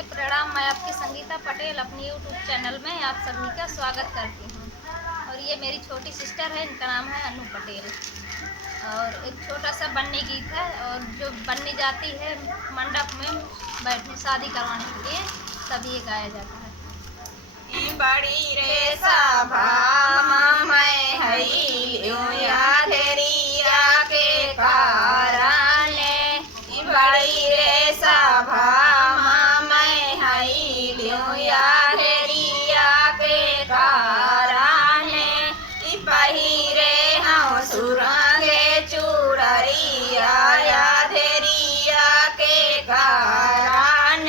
नमस्ते प्रणाम। मैं आपकी संगीता पटेल अपनी यूट्यूब चैनल में आप सभी का स्वागत करती हूँ। और ये मेरी छोटी सिस्टर है, इनका नाम है अनु पटेल। और एक छोटा सा बन्नी गीत है, और जो बन्नी जाती है मंडप में बैठने शादी करवाने के लिए, तब ये गाया जाता है। बड़ी रे सभा मैं हई याधेरिया के कारण, बड़ी रे सभा मैं हई याधेरिया के कारण, पहिरे हम सुरंगे चूड़रिया याधेरिया के कारण,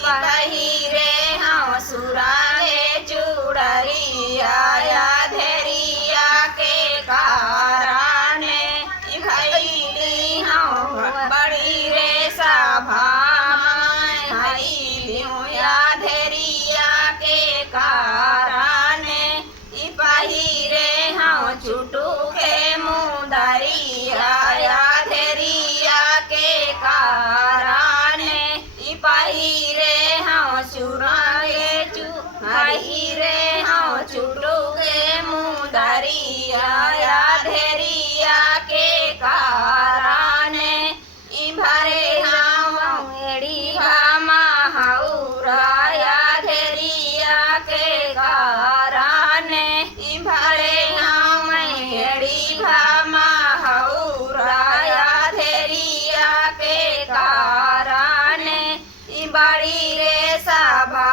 पहिरे हम सुरंगे चूड़रिया याधेरिया के कारण, भैली हम बड़ी रे सभा हईलियों याधेरिया के कारण, पहिरे हम चुटू के मुदरिया याधेरिया के कारण, पहिरे हम सुरंगे पहिरे हम चुटू के मुदरिया याधेरिया के कारण, भरे हम एड़ी महाउरा याधेरिया के कारण, भरे हम एड़ी महाउरा याधेरिया के कारण, बड़ी रे सभा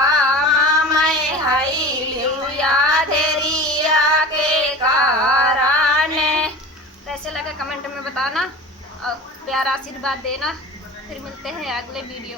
मैं हईलियों याधेरिया के कारण। कैसे लगा कमेंट में बताना और प्यारा आशीर्वाद देना। फिर मिलते हैं अगले वीडियो।